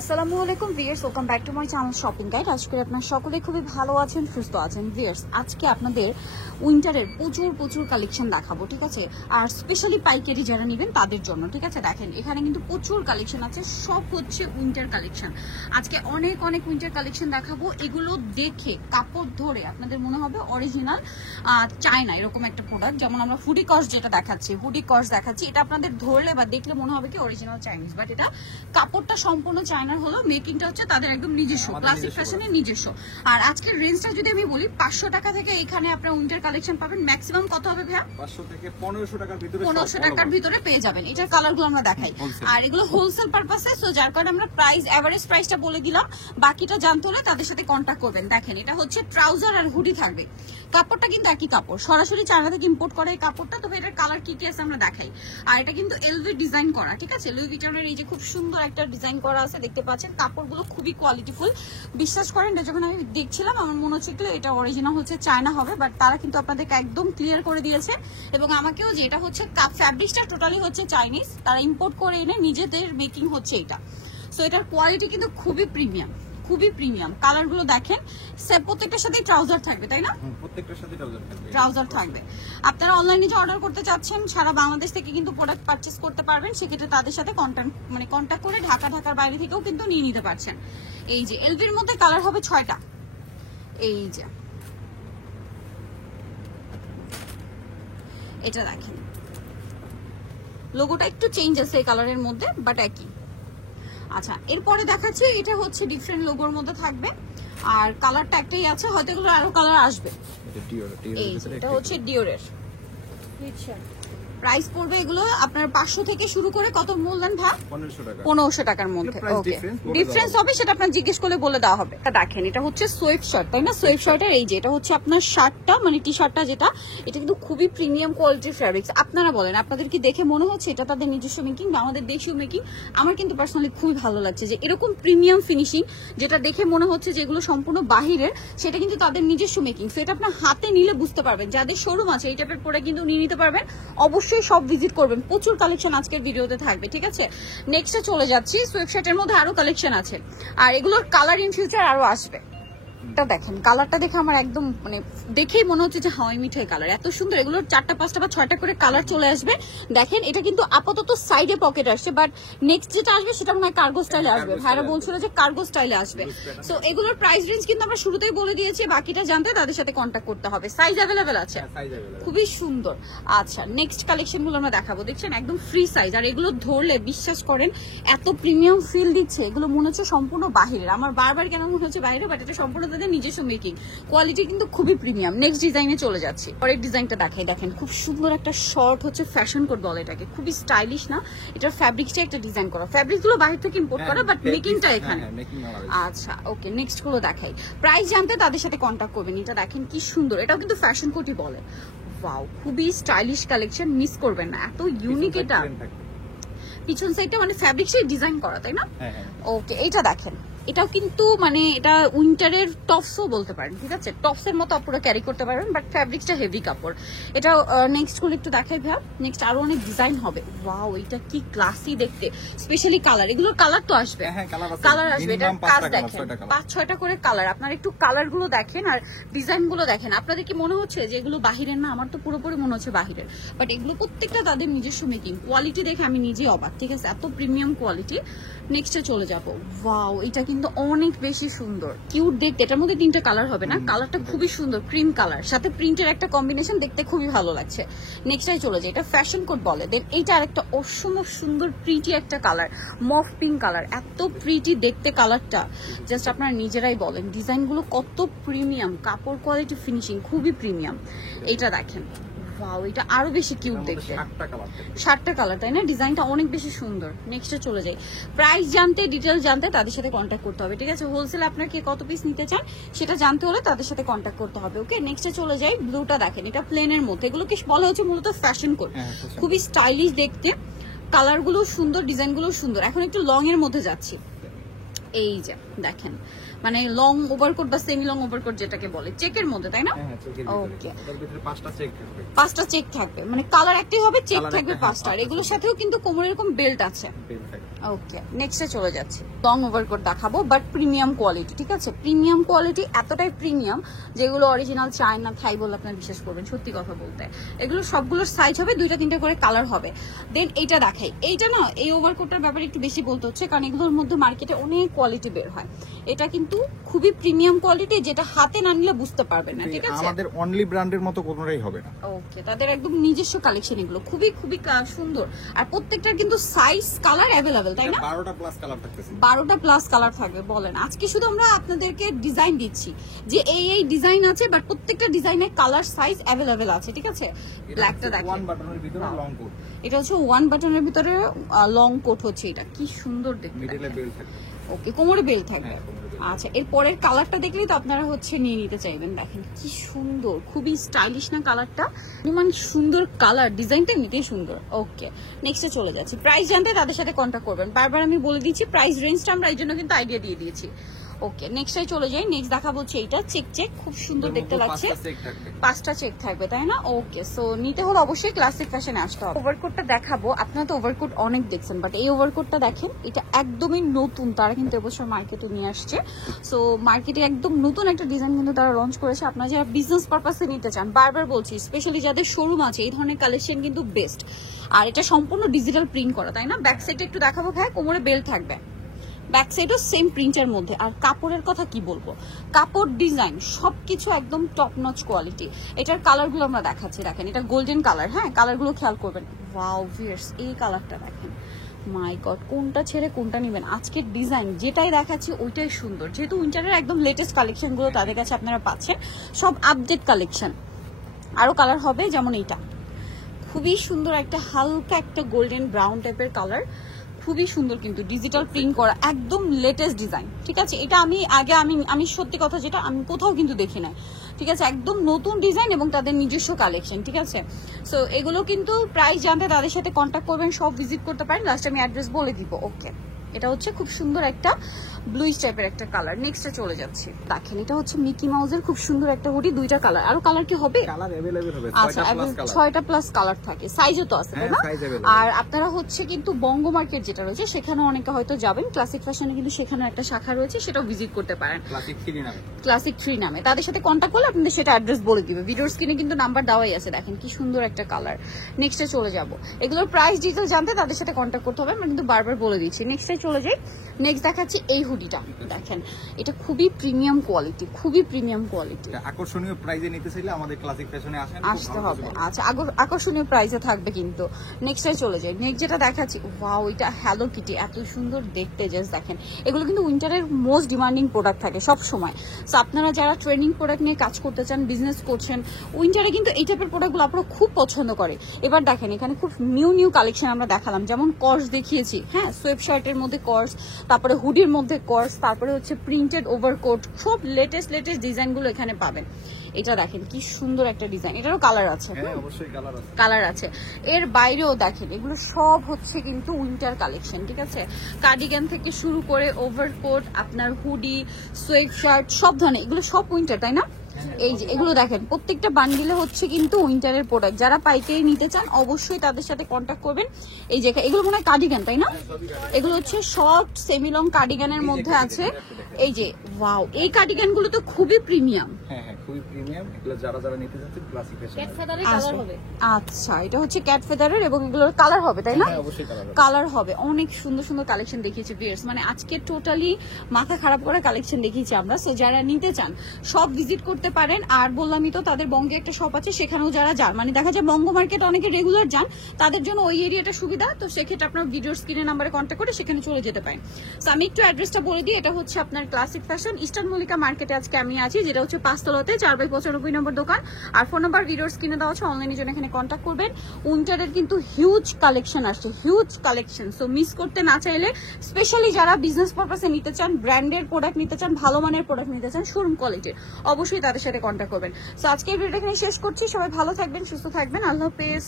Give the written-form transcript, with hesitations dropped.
আসসালামু আলাইকুম viewers, welcome back to my channel shopping guide. আশা করি আপনারা সকলে খুবই ভালো আছেন, সুস্থ আছেন। ভিউয়ার্স, আজকে আপনাদের উইন্টারের প্রচুর কালেকশন দেখাবো, ঠিক আছে? আর স্পেশালি পাইকারি যারা নেবেন তাদের জন্য, ঠিক আছে? দেখেন এখানে কিন্তু প্রচুর কালেকশন আছে, সব হচ্ছে উইন্টার কালেকশন। আজকে অনেক উইন্টার কালেকশন দেখাবো। এগুলো দেখে কাপড় ধরে আপনাদের মনে হবে অরিজিনাল চায়না এরকম একটা প্রোডাক্ট। যেমন আমরা হুডি কর্স যেটা দেখাচ্ছি, এটা আপনাদের ধরলে বা দেখলে মনে হবে কি অরিজিনাল চাইনিজ, বাট এটা কাপড়টা সম্পূর্ণ চায়না হলো, মেকিংটা হচ্ছে তাদের একদম নিজস্ব, ক্লাসিক ফ্যাশনের নিজস্ব। আর আজকের রেঞ্জটা যদি আমি বলি, 500 টাকা থেকে এখানে আপনারা উইন্টার কালেকশন পাবেন। ম্যাক্সিমাম কত হবে ভাইয়া? 500 থেকে 1500 টাকার ভিতরে 1500 টাকার ভিতরে পেয়ে যাবেন। এটার কালারগুলো আমরা দেখাই, আর এগুলো হোলসেল পারপাসে, সো যার কারণে আমরা প্রাইস এভারেজ প্রাইসটা বলে দিলাম। বাকিটা জানতে হলে তাদের সাথে কন্ট্যাক্ট করবেন। দেখেন এটা হচ্ছে ট্রাউজার আর হুডি থাকবে। কাপড়টা কিন্তু একই কাপড়, সরাসরি চায়না থেকে ইম্পোর্ট করে এই কাপড়টা। তবে এটার কালার কি আছে আমরা দেখাই। আর এটা কিন্তু এলভি ডিজাইন করা, ঠিক আছে? লুই ভিটনের এই যে খুব সুন্দর একটা ডিজাইন করা আছে, দেখতে পাচ্ছেন। কাপড়গুলো খুবই কোয়ালিটিফুল, বিশ্বাস করেন। যখন আমি দেখছিলাম আমার মনে হচ্ছিল এটা অরিজিনাল হচ্ছে চায়না হবে, বাট তারা কিন্তু আপনাদেরকে একদম ক্লিয়ার করে দিয়েছে। এবং আমাকেও যে এটা হচ্ছে ফ্যাব্রিকটা টোটালি হচ্ছে চাইনিজ, তারা ইম্পোর্ট করে এনে নিজেদের মেকিং হচ্ছে এটা। সো এটার কোয়ালিটি কিন্তু খুবই প্রিমিয়াম। কালারগুলো দেখেন, প্রত্যেকটার সাথে ট্রাউজার থাকবে, তাই না? প্রত্যেকটার সাথে ট্রাউজার থাকবে। আপনারা অনলাইনে যে অর্ডার করতে চাচ্ছেন, সারা বাংলাদেশ থেকে কিন্তু প্রোডাক্ট পারচেজ করতে পারবেন। সেক্ষেত্রে তাদের সাথে কন্ট্যাক্ট করে ঢাকার বাইরে থেকেও কিন্তু নিয়ে নিতে পারছেন। এই যে এলভির মধ্যে কালার হবে 6টা। এই যে এটা দেখেন, লোগোটা একটু চেঞ্জ আছে এই কালারের মধ্যে, বাট একই। আচ্ছা, এরপরে দেখাচ্ছি, এটা হচ্ছে ডিফারেন্ট লোগোর মধ্যে থাকবে। আর কালারটা একটাই আছে, হয়তো এগুলো আরো কালার আসবে। এটা হচ্ছে ডিওরের। প্রাইস পড়বে এগুলো আপনার 500 থেকে শুরু করে কত বললেন ভাই? 1500 টাকার মধ্যে। ওকে, ডিফারেন্স হবে সেটা আপনার জিজ্ঞেস করলে বলে দেওয়া হবে। দেখেন এটা হচ্ছে সোয়েব শার্ট, তাই না? সোয়েব শার্টের এই যে এটা হচ্ছে আপনার শার্টটা, মানে টি শার্টটা যেটা, এটা কিন্তু খুবই প্রিমিয়াম কোয়ালিটির ফ্যাব্রিক্স। আপনারা বলেন, আপনাদের কি দেখে মনে হচ্ছে এটা তাদের নিজস্ব মেকিং বা আমাদের দেশীয় মেকিং? আমার কিন্তু পার্সোনালি খুবই ভালো লাগছে যে এরকম প্রিমিয়াম ফিনিশিং, যেটা দেখে মনে হচ্ছে যে এগুলো সম্পূর্ণ বাহিরের, সেটা কিন্তু তাদের নিজস্ব মেকিং। সো এটা আপনার হাতে নিলে বুঝতে পারবেন। যাদের শোরুম আছে এই টাইপের প্রোডাক্ট কিন্তু নিয়ে নিতে পারবেন। অবশ্যই সব ভিজিট করবেন, প্রচুর কালেকশন আজকের ভিডিওতে থাকবে, ঠিক আছে? নেক্সটে চলে যাচ্ছি। সোয়েবশার্টের মধ্যে আরো কালেকশন আছে, আর এগুলোর কালার ইন ফিউচার আরো আসবে। এটা দেখেন, কালারটা দেখে আমার একদম মানে দেখেই মনে হচ্ছে যে হাওয়াই মিঠাই কালার, এত সুন্দর। এগুলোর 4টা 5টা বা 6টা করে কালার চলে আসবে। দেখেন এটা কিন্তু আপাতত সাইডে পকেট আসছে, বাট নেক্সট যেটা আসবে সেটা মনে হয় কার্গো স্টাইলে আসবে। ভাইরা বলছিল যে কার্গো স্টাইলে আসবে। সো এগুলোর প্রাইস রেঞ্জ কিন্তু আমরা শুরুতেই বলে দিয়েছি, বাকিটা জানতে তাদের সাথে কন্ট্যাক্ট করতে হবে। সাইজ অ্যাভেলেবেল আছে, খুবই সুন্দর। আচ্ছা, নেক্সট কালেকশন গুলো আমরা দেখাবো। দেখছেন একদম ফ্রি সাইজ, আর এগুলো ধরলে বিশ্বাস করেন এত প্রিমিয়াম ফিল দিচ্ছে, এগুলো মনে হচ্ছে সম্পূর্ণ বাহিরের। আমার বারবার কেন মনে হচ্ছে বাইরে, বাট এটা সম্পূর্ণ নিজস্ব মেকিং, কোয়ালিটি কিন্তু খুবই প্রিমিয়াম। নেক্সট ডিজাইনে চলে যাচ্ছি। পরের ডিজাইনটা দেখাই। দেখেন খুব সুন্দর একটা শর্ট হচ্ছে ফ্যাশন কোট বলে এটাকে, খুবই স্টাইলিশ না? এটার ফ্যাব্রিকটা একটা ডিজাইন করা, ফ্যাব্রিক গুলো বাইরে থেকে ইম্পোর্ট করা, বাট মেকিংটা এখানে। আচ্ছা ওকে, নেক্সট গুলো দেখাই। প্রাইস জানতে তাদের সাথে কন্ট্যাক্ট করবেন। এটা দেখেন কি সুন্দর, এটাও কিন্তু ফ্যাশন কোটই বলে। ওয়াও, খুবই স্টাইলিশ কালেকশন, মিস করবেন না, এত ইউনিক। এটা পিছন সাইডটা মানে ফ্যাব্রিকটাই ডিজাইন করা, তাই না? ওকে, এইটা দেখেন, এটাও কিন্তু মানে এটা উইন্টারের টপসও বলতে পারেন, ঠিক আছে? টপসের মতো পুরো ক্যারি করতে পারবেন, বাট ফ্যাব্রিকটা হেভি কাপড়। এটা নেক্সট গুলো একটু দেখাই ভাই। নেক্সট আরো অনেক ডিজাইন হবে। ওয়াও, এটা কি ক্লাসি দেখতে, স্পেশালি কালার। এগুলোর কালার তো আসবে, কালার আসবে। এটার কাজ দেখেন, 5-6টা করে কালার। আপনারা একটু কালার গুলো দেখেন আর ডিজাইন গুলো দেখেন। আপনাদের কি মনে হচ্ছে যে এগুলো বাহিরের না? আমার তো পুরোপুরি মনে হচ্ছে বাহিরের, বাট এগুলো প্রত্যেকটা তাদের নিজস্ব মেকিং। কোয়ালিটি দেখে আমি নিজেই অবাক, ঠিক আছে? এত প্রিমিয়াম কোয়ালিটি। নেক্সটে চলে যাবো। ওয়াও, এটা কিন্তু অনেক বেশি সুন্দর, কিউট দেখতে। এটার মধ্যে 3টা কালার হবে না? কালারটা খুবই সুন্দর, ক্রিম কালার, সাথে প্রিন্টের একটা কম্বিনেশন, দেখতে খুবই ভালো লাগছে। নেক্সটে চলে যায়, এটা ফ্যাশন কোট বলে। দেন এইটা আরেকটা অসম্ভব সুন্দর প্রিটি একটা কালার, মফ পিঙ্ক কালার, এত প্রিটি দেখতে কালারটা, জাস্ট আপনারা নিজেরাই বলেন ডিজাইনগুলো কত প্রিমিয়াম, কাপড় কোয়ালিটি ফিনিশিং খুবই প্রিমিয়াম। এইটা দেখেন, ওয়াও, এটা আরো বেশি কিউট দেখতে। 7টা কালার, তাই না? ডিজাইনটা অনেক বেশি সুন্দর। নেক্সটে চলে যাই। প্রাইস জানতে, ডিটেইলস জানতে তাদের সাথে কন্ট্যাক্ট করতে হবে, ঠিক আছে? হোলসেল আপনার কে কত পিস নিতে চান সেটা জানতে হলে তাদের সাথে কন্ট্যাক্ট করতে হবে। ওকে, নেক্সটে চলে যাই। ব্লুটা দেখেন, এটা প্লেনের মধ্যে। এগুলোকে বলা হচ্ছে মূলত ফ্যাশন কোট, খুবই স্টাইলিশ দেখতে, কালারগুলো সুন্দর, ডিজাইনগুলো সুন্দর। এখন একটু লং এর মধ্যে যাচ্ছি। এই যে দেখেন, মানে লং ওভারকোট বা সেমি লং ওভারকোট যেটাকে বলে, চেকের মধ্যে, তাই না? ওকে, 5টা চেক থাকবে, মানে কালার একটাই হবে, চেক থাকবে 5টা। এগুলোর সাথেও কিন্তু কোমরে এরকম বেল্ট আছে। ওকে, নেক্সটে চলে যাচ্ছে। লং ওভারকোট দেখাবো, বাট প্রিমিয়াম কোয়ালিটি, ঠিক আছে? প্রিমিয়াম কোয়ালিটি, এতটাই প্রিমিয়াম যেগুলো অরিজিনাল চায়না থাই বলে আপনার বিশ্বাস করবেন, সত্যি কথা বলতে। এগুলো সবগুলোর সাইজ হবে 2-3 করে কালার হবে। দেন এইটা দেখাই, এইটা না, এই ওভারকোটটার ব্যাপারে একটু বেশি বলতে হচ্ছে, কারণ এগুলোর মধ্যে মার্কেটে অনেক কোয়ালিটি বের হয়। এটা কিন্তু খুবই প্রিমিয়াম কোয়ালিটি, যেটা হাতে না নিলে বুঝতে পারবেন না, ঠিক আছে? আমাদের অনলি ব্র্যান্ডের মতো কোনোটাই হবে না। ওকে, তাদের একদম নিজস্ব কালেকশন এগুলো, খুবই খুবই সুন্দর। আর প্রত্যেকটার কিন্তু সাইজ কালার অ্যাভেলেবেল, তাই না? 12টা প্লাস কালার থাকতেছে। 12টা প্লাস কালার থাকবে। বলেন, আজকে শুধু আমরা আপনাদেরকে ডিজাইন দিচ্ছি যে এই ডিজাইন আছে, বাট প্রত্যেকটা ডিজাইনের কালার সাইজ অ্যাভেলেবেল আছে, ঠিক আছে? ব্ল্যাকটা দেখেন, ওয়ান বাটনের ভিতরে লং কোট। এটা হচ্ছে ওয়ান বাটনের ভিতরে লং কোট হচ্ছে। এটা কি সুন্দর দেখতে, মিডলে বেল থাকবে। ওকে, কোমরে বেল থাকবে। হ্যাঁ, কোমরে বেল। আচ্ছা, এর পরের কালারটা দেখলেই তো আপনারা হচ্ছে নিয়ে নিতে চাইবেন। দেখেন কি সুন্দর, খুবই স্টাইলিশ না কালারটা? মানে সুন্দর কালার, ডিজাইনটা নিতেই সুন্দর। ওকে, নেক্সটে চলে যাচ্ছি। প্রাইস জানতে তাদের সাথে কন্ট্যাক্ট করবেন। বারবার আমি বলে দিচ্ছি প্রাইস রেঞ্জটা, আমরা এই জন্য কিন্তু আইডিয়া দিয়ে দিয়েছি। ওকে, নেক্সটে চলে যাই। নেক্সট দেখাবো হচ্ছে এইটা চেক, খুব সুন্দর দেখতে লাগছে। 5টা চেক থাকবে, তাই না? ওকে, সো নিতে হলে অবশ্যই ক্লাসিক ফ্যাশনে আসতে হবে। ওভারকোটটা দেখাবো, আপনারা তো ওভারকোট অনেক দেখছেন, বাট এই ওভারকোটটা দেখেন, এটা একদমই নতুন। তারা কিন্তু এবছর মার্কেটে নিয়ে আসছে। সো মার্কেটে একদম নতুন একটা ডিজাইন কিন্তু তারা লঞ্চ করেছে। আপনারা যারা বিজনেস পারপাসে নিতে চান, বারবার বলছি, স্পেশালি যাদের শোরুম আছে, এই ধরনের কালেকশন কিন্তু বেস্ট। আর এটা সম্পূর্ণ ডিজিটাল প্রিন্ট করা, তাই না? ব্যাক সাইডে একটু দেখাবো ভাই, কোমরে বেল্ট থাকবে। ব্যাক সাইডও সেম প্রিন্টের মধ্যে। আর কাপড়ের কথা কি বলবো, কাপড়, ডিজাইন সবকিছু একদম টপ নচ কোয়ালিটি। এটার কালারগুলো আমরা দেখাচ্ছি, দেখেন এটা গোল্ডেন কালার। হ্যাঁ, কালারগুলো খেয়াল করবেন। ওয়াও ভিউয়ার্স, এই কালারটা দেখেন, মাই গড, কোনটা ছেড়ে কোনটা নেবেন? আজকের ডিজাইন যেটাই দেখাচ্ছি ওইটাই সুন্দর, যেহেতু উইন্টারের একদম লেটেস্ট কালেকশনগুলো তাদের কাছে আপনারা পাচ্ছেন, সব আপডেট কালেকশন। আরও কালার হবে, যেমন এইটা খুবই সুন্দর, একটা হালকা একটা গোল্ডেন ব্রাউন টাইপের কালার, খুবই সুন্দর, কিন্তু ডিজিটাল প্রিন্ট করা, একদম লেটেস্ট ডিজাইন, ঠিক আছে? এটা আমি সত্যি কথা, যেটা আমি কোথাও কিন্তু দেখি না, ঠিক আছে? একদম নতুন ডিজাইন এবং তাদের নিজস্ব কালেকশন, ঠিক আছে? সো এগুলো কিন্তু প্রাইস জানতে তাদের সাথে কন্ট্যাক্ট করবেন, সব ভিজিট করতে পারেন। লাস্ট আমি অ্যাড্রেস বলে দিব। ওকে, এটা হচ্ছে খুব সুন্দর একটা ব্লুইশ টাইপের একটা কালার। নেক্সটে চলে যাচ্ছি, দেখেন এটা হচ্ছে মিকি মাউসের খুব সুন্দর একটা হুডি, 2টা কালার। আরো কালার কি হবে? কালার अवेलेबल হবে। আচ্ছা, 6টা প্লাস কালার থাকে, সাইজও তো আছে, তাই না? আর আপনারা হচ্ছে কিন্তু বঙ্গ মার্কেট যেটা রয়েছে, সেখানে অনেকে হয়তো যাবেন। ক্লাসিক ফ্যাশনে কিন্তু সেখানে একটা শাখা রয়েছে, সেটাও ভিজিট করতে পারেন, ক্লাসিক 3 নামে। তাদের সাথে কন্ট্যাক্ট করলে আপনাদের সেটা অ্যাড্রেস বলে দিবে। ভিডিওর স্ক্রিনে কিন্তু নাম্বার দেওয়াই আছে। দেখেন কি সুন্দর একটা কালার। নেক্সটে চলে যাব, এগুলোর প্রাইস ডিটেইল জানতে তাদের সাথে কন্ট্যাক্ট করতে হবে, আমরা কিন্তু বারবার বলে দিচ্ছি। নেক্সটে চলে যাই। নেক্সট দেখাচ্ছি এই হুডিটা, দেখেন এটা খুবই প্রিমিয়াম কোয়ালিটি, খুবই প্রিমিয়াম কোয়ালিটি। আকর্ষণীয় প্রাইসে নিতে চাইলে আমাদের ক্লাসিক ফ্যাশনে আসতে হবে। আচ্ছা, আকর্ষণীয় প্রাইসে থাকবে কিন্তু। নেক্সটে চলে যাই। নেক্সট যেটা দেখাচ্ছি, ওয়াও, এটা হ্যালো কিটি, এত সুন্দর দেখতে, জাস্ট দেখেন। এগুলো কিন্তু উইন্টারের মোস্ট ডিমান্ডিং প্রোডাক্ট থাকে সব সময়। সো আপনারা যারা ট্রেনিং প্রোডাক্ট নিয়ে কাজ করতে চান, বিজনেস করছেন, উইন্টারে কিন্তু এই টাইপের প্রোডাক্টগুলো আপনারা খুব পছন্দ করে। এবার দেখেন এখানে খুব নিউ কালেকশন আমরা দেখালাম, যেমন কর্স দেখিয়েছি, হ্যাঁ, সোয়েব শার্টের মধ্যে কর্স, তারপরে হুডির মধ্যে কর্স, তারপরে হচ্ছে প্রিন্টেড ওভারকোট, সব লেটেস্ট ডিজাইনগুলো এখানে পাবেন। এটা দেখেন কি সুন্দর একটা ডিজাইন, এটারও কালার আছে। হ্যাঁ, অবশ্যই কালার আছে। এর বাইরেও দেখেন, এগুলো সব হচ্ছে কিন্তু উইন্টার কালেকশন, ঠিক আছে? কার্ডিগান থেকে শুরু করে ওভারকোট, আপনার হুডি, সোয়েব শার্ট, সব ধরনের, এগুলো সব উইন্টার, তাই না? এই যে এগুলো দেখেন, প্রত্যেকটা বান্ডিলে হচ্ছে কিন্তু উইন্টারের প্রোডাক্ট। যারা পাইকারি নিতে চান অবশ্যই তাদের সাথে কন্ট্যাক্ট করবেন। এই যে এগুলো মনে হয় কার্ডিগান, তাই না? এগুলো হচ্ছে শর্ট সেমি লং কার্ডিগানের মধ্যে আছে। এই যে ওয়াও, এই কার্ডিগান গুলো তো খুবই প্রিমিয়াম। হ্যাঁ, খুবই প্রিমিয়াম। এগুলো যারা নিতে যাচ্ছেন ক্লাসিক ফ্যাশন। ক্যাট ফেদারের কালার হবে। আচ্ছা, এটা হচ্ছে ক্যাট ফেদারের এবং এগুলোর কালার হবে, তাই না? হ্যাঁ, অবশ্যই কালার হবে। অনেক সুন্দর কালেকশন দেখিয়েছি ভিউয়ার্স, মানে আজকে টোটালি মাথা খারাপ করা কালেকশন দেখিয়েছি আমরা। সো যারা নিতে চান সব ভিজিট করতে পারেন। আর বললামই তো, তাদের বঙ্গে একটা শপ আছে, সেখানেও যারা যান, মানে দেখা যায় বঙ্গ মার্কেট অনেকে রেগুলার যান, তাদের জন্য ওই এরিয়াটা সুবিধা। তো সেক্ষেত্রে আপনার ভিডিওর স্ক্রিনের নাম্বারে কন্ট্যাক্ট করে সেখানে চলে যেতে পারেন। সো আমি একটু অ্যাড্রেসটা বলে দিই। এটা হচ্ছে আপনার ক্লাসিক ফ্যাশন, ইস্টার্ন মল্লিকা মার্কেটে আজকে আমি আছি, যেটা হচ্ছে 5 তলাতে 4/95 নম্বর দোকান। আর ফোন নাম্বার ভিডিওর স্ক্রিনে দেওয়া আছে, অনলাইনের জন্য এখানে কন্ট্যাক্ট করবেন। উইন্টারের কিন্তু হিউজ কালেকশন আসছে, হিউজ কালেকশন। সো মিস করতে না চাইলে, স্পেশালি যারা বিজনেস পারপাসে নিতে চান, ব্র্যান্ডের প্রোডাক্ট নিতে চান, ভালো মানের প্রোডাক্ট নিতে চান, শোরুম কোয়ালিটির, অবশ্যই তাদের সাথে কন্ট্যাক্ট করবেন। সো আজকে এই ভিডিওটা এখানে শেষ করছি। সবাই ভালো থাকবেন, সুস্থ থাকবেন, আল্লাহ হাফেজ।